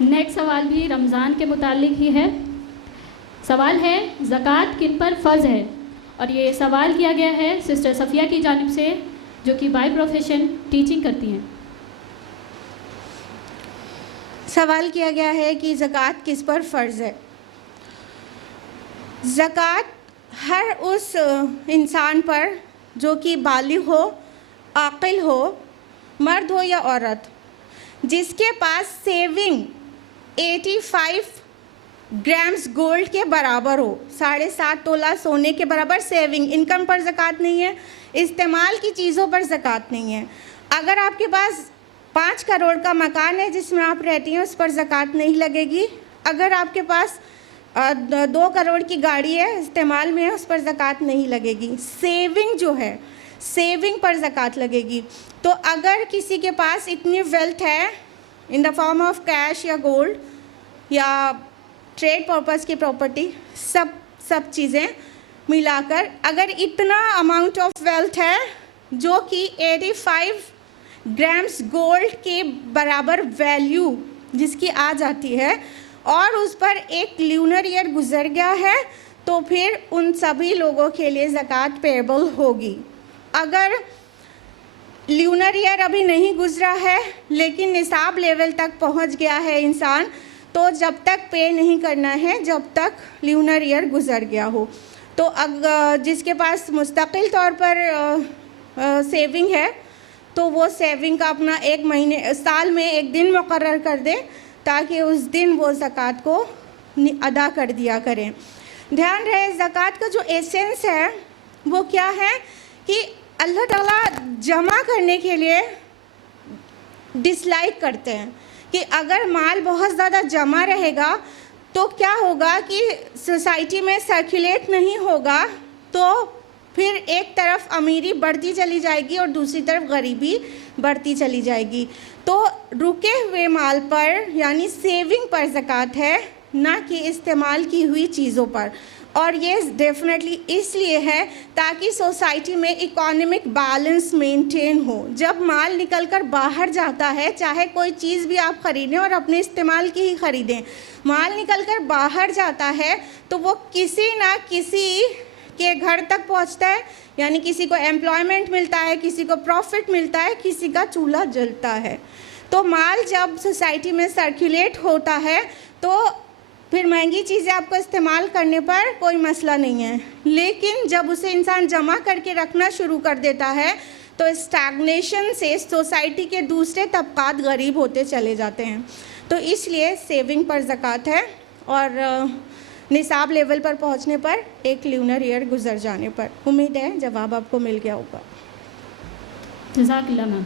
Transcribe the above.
Next सवाल भी रमज़ान के मुतालिक ही है। सवाल है, ज़कात किन पर फ़र्ज़ है? और ये सवाल किया गया है सिस्टर सफ़िया की जानिब से, जो कि बाय प्रोफेशन टीचिंग करती हैं। सवाल किया गया है कि ज़कात किस पर फ़र्ज़ है। ज़कात हर उस इंसान पर जो कि बालिग़ हो, आक़िल हो, मर्द हो या औरत, जिसके पास सेविंग 85 ग्राम्स गोल्ड के बराबर हो, 7.5 तोला सोने के बराबर सेविंग। इनकम पर ज़कात नहीं है, इस्तेमाल की चीज़ों पर ज़कात नहीं है। अगर आपके पास 5 करोड़ का मकान है जिसमें आप रहती हैं, उस पर ज़कात नहीं लगेगी। अगर आपके पास 2 करोड़ की गाड़ी है, इस्तेमाल में है, उस पर ज़कात नहीं लगेगी। सेविंग जो है, सेविंग पर ज़कात लगेगी। तो अगर किसी के पास इतनी वेल्थ है in the form of cash या गोल्ड या ट्रेड पर्पस की प्रॉपर्टी, सब चीज़ें मिलाकर अगर इतना अमाउंट ऑफ वेल्थ है जो कि 85 ग्राम्स गोल्ड के बराबर वैल्यू जिसकी आ जाती है और उस पर एक ल्यूनर ईयर गुजर गया है, तो फिर उन सभी लोगों के लिए ज़कात पेएबल होगी। अगर ल्यूनर ईयर अभी नहीं गुजरा है लेकिन निसाब लेवल तक पहुंच गया है इंसान, तो जब तक पे नहीं करना है जब तक ल्यूनर ईयर गुजर गया हो। तो अगर जिसके पास मुस्तकिल तौर पर सेविंग है तो वो सेविंग का अपना साल में एक दिन मुकर्रर कर दे ताकि उस दिन वो ज़कात को अदा कर दिया करें। ध्यान रहे, ज़कात का जो एसेंस है वो क्या है कि अल्लाह ताला जमा करने के लिए डिसलाइक करते हैं कि अगर माल बहुत ज़्यादा जमा रहेगा तो क्या होगा कि सोसाइटी में सर्कुलेट नहीं होगा, तो फिर एक तरफ अमीरी बढ़ती चली जाएगी और दूसरी तरफ गरीबी बढ़ती चली जाएगी। तो रुके हुए माल पर यानी सेविंग पर ज़कात है, ना कि इस्तेमाल की हुई चीज़ों पर। और ये डेफिनेटली इसलिए है ताकि सोसाइटी में इकोनॉमिक बैलेंस मेंटेन हो। जब माल निकल कर बाहर जाता है, चाहे कोई चीज़ भी आप ख़रीदें और अपने इस्तेमाल की ही ख़रीदें, माल निकल कर बाहर जाता है तो वो किसी ना किसी के घर तक पहुंचता है, यानी किसी को एम्प्लॉयमेंट मिलता है, किसी को प्रॉफिट मिलता है, किसी का चूल्हा जलता है। तो माल जब सोसाइटी में सर्कुलेट होता है तो फिर महंगी चीज़ें आपको इस्तेमाल करने पर कोई मसला नहीं है, लेकिन जब उसे इंसान जमा करके रखना शुरू कर देता है तो स्टैग्नेशन से सोसाइटी के दूसरे तबकात गरीब होते चले जाते हैं। तो इसलिए सेविंग पर ज़कात है और निसाब लेवल पर पहुंचने पर, एक ल्यूनर ईयर गुजर जाने पर। उम्मीद है जवाब आपको मिल गया होगा। जज़ाकल्लाह मैम।